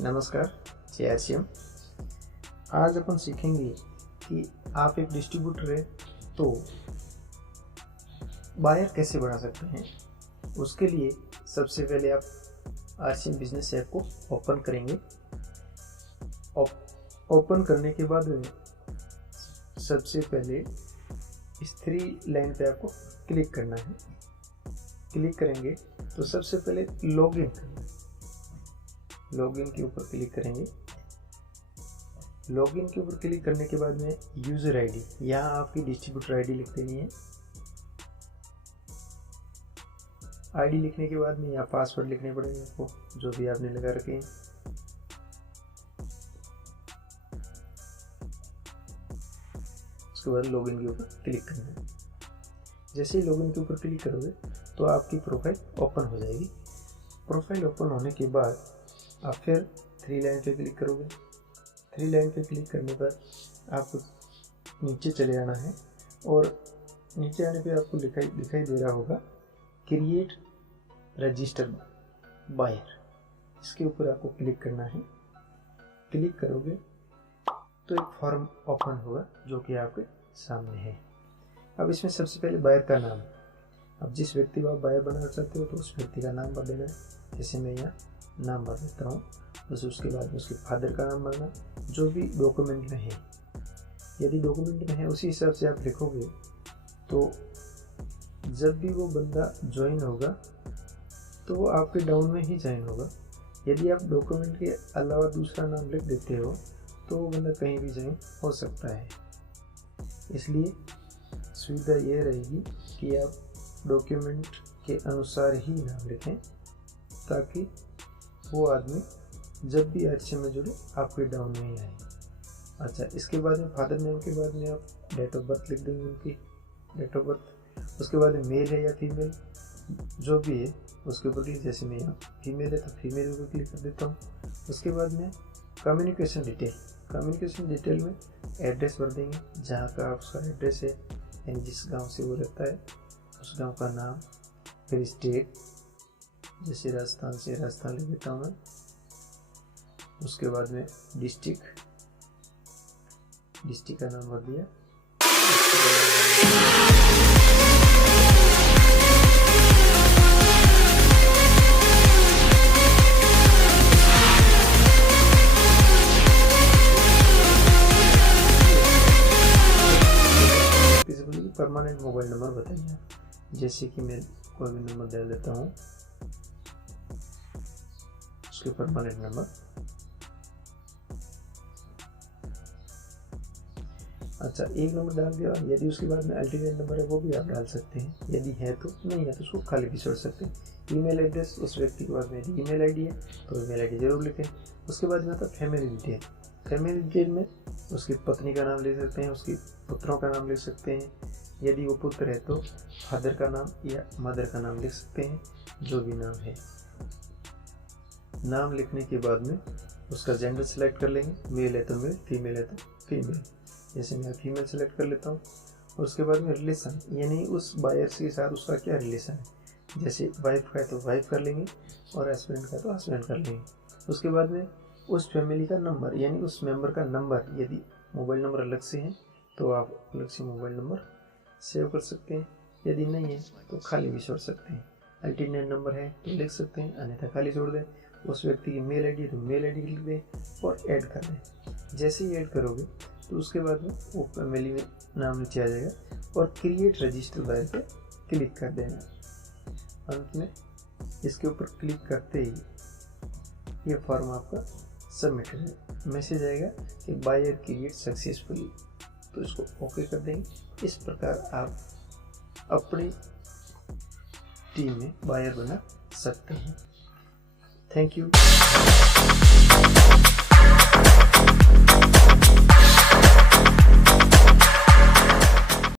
नमस्कार, जय श्याम। आज अपन सीखेंगे कि आप एक डिस्ट्रीब्यूटर है तो बायर कैसे बना सकते हैं। उसके लिए सबसे पहले आप RCM बिजनेस ऐप को ओपन करेंगे। ओपन करने के बाद सबसे पहले इस 3 लाइन पे आपको क्लिक करना है। क्लिक करेंगे तो सबसे पहले लॉगिन के ऊपर क्लिक करेंगे। लॉगिन के ऊपर क्लिक करने के बाद में यूज़र आईडी, यहाँ आपकी डिस्ट्रीब्यूटर आईडी लिख देनी है। आईडी लिखने के बाद में यहाँ पासवर्ड लिखने पड़ेंगे आपको, जो भी आपने लगा रखे हैं। उसके बाद लॉगिन के ऊपर क्लिक करना है। जैसे ही लॉगिन के ऊपर क्लिक करोगे तो आपकी प्रोफाइल ओपन हो जाएगी। प्रोफाइल ओपन होने के बाद आप फिर 3 लाइन पे क्लिक करोगे। 3 लाइन पे क्लिक करने पर आपको नीचे चले आना है और नीचे आने पे आपको दिखाई दे रहा होगा क्रिएट रजिस्टर बायर। इसके ऊपर आपको क्लिक करना है। क्लिक करोगे तो एक फॉर्म ओपन होगा जो कि आपके सामने है। अब इसमें सबसे पहले बायर का नाम, अब जिस व्यक्ति को आप बायर बनाना चाहते हो तो उस व्यक्ति का नाम भर देना है। जैसे मैं यहाँ नाम भर देता हूँ। बस उसके बाद उसके फादर का नाम भरना, जो भी डॉक्यूमेंट में है। यदि डॉक्यूमेंट में है उसी हिसाब से आप लिखोगे तो जब भी वो बंदा ज्वाइन होगा तो वो आपके डाउन में ही ज्वाइन होगा। यदि आप डॉक्यूमेंट के अलावा दूसरा नाम लिख देते हो तो वो बंदा कहीं भी ज्वाइन हो सकता है। इसलिए सुविधा ये रहेगी कि आप डॉक्यूमेंट के अनुसार ही नाम लिखें, ताकि वो आदमी जब भी RCM में जुड़े आपके डाउन में ही आए। अच्छा, इसके बाद में फादर नेम के बाद में आप डेट ऑफ बर्थ लिख देंगे, उनकी डेट ऑफ बर्थ। उसके बाद में मेल है या फीमेल, जो भी है उसके ऊपर क्लिक। जैसे मैं यहाँ फीमेल है तो फीमेल पर क्लिक कर देता हूँ। उसके बाद में कम्युनिकेशन डिटेल में एड्रेस भर देंगे, जहाँ का उसका एड्रेस है, यानी जिस गांव से वो रहता है उस गांव का नाम। फिर स्टेट, जैसे राजस्थान से राजस्थान लिख देता हूँ मैं। उसके बाद में डिस्ट्रिक्ट का नाम भर दिया। परमानेंट मोबाइल नंबर बताइए, जैसे कि मैं कोई भी नंबर डाल देता हूँ, उसके परमानेंट नंबर। अच्छा, एक नंबर डाल दिया। यदि उसके बाद में अल्टरनेट नंबर है वो भी आप डाल सकते हैं, यदि है तो। नहीं है तो उसको खाली भी छोड़ सकते हैं। ईमेल एड्रेस, उस व्यक्ति के पास मेरी ईमेल आईडी है तो ईमेल आईडी जरूर लिखें। उसके बाद में आता फैमिली डिटेल में उसकी पत्नी का नाम ले सकते हैं, उसकी पुत्रों का नाम लिख सकते हैं। यदि वो पुत्र है तो फादर का नाम या मदर का नाम लिख सकते हैं, जो भी नाम है। नाम लिखने के बाद में उसका जेंडर सेलेक्ट कर लेंगे, मेल है तो मेल, फीमेल है तो फीमेल। जैसे मैं फीमेल सेलेक्ट कर लेता हूँ। और उसके बाद में रिलेशन, यानी उस बायर के साथ उसका क्या रिलेशन है। जैसे वाइफ का है तो वाइफ कर लेंगे और हस्बैंड का तो हस्बैंड कर लेंगे। उसके बाद में उस फैमिली का नंबर, यानी उस मेंबर का नंबर, यदि मोबाइल नंबर अलग से है तो आप अलग से मोबाइल नंबर सेव कर सकते हैं। यदि नहीं है तो खाली भी छोड़ सकते हैं। अल्टरनेट नंबर है तो लिख सकते हैं, अन्यथा खाली छोड़ दें। उस व्यक्ति की मेल आईडी है तो मेल आईडी लिख दें और ऐड कर दें। जैसे ही ऐड करोगे तो उसके बाद में वो फैमिली में नाम नीचे आ जाएगा और क्रिएट रजिस्टर बायर पे क्लिक कर देना। अंत में इसके ऊपर क्लिक करते ही ये फॉर्म आपका सबमिट हो मैसेज आएगा कि बायर क्रिएट सक्सेसफुली, तो इसको ओके कर देंगे। इस प्रकार आप अपनी टीम में बायर बना सकते हैं। Thank you.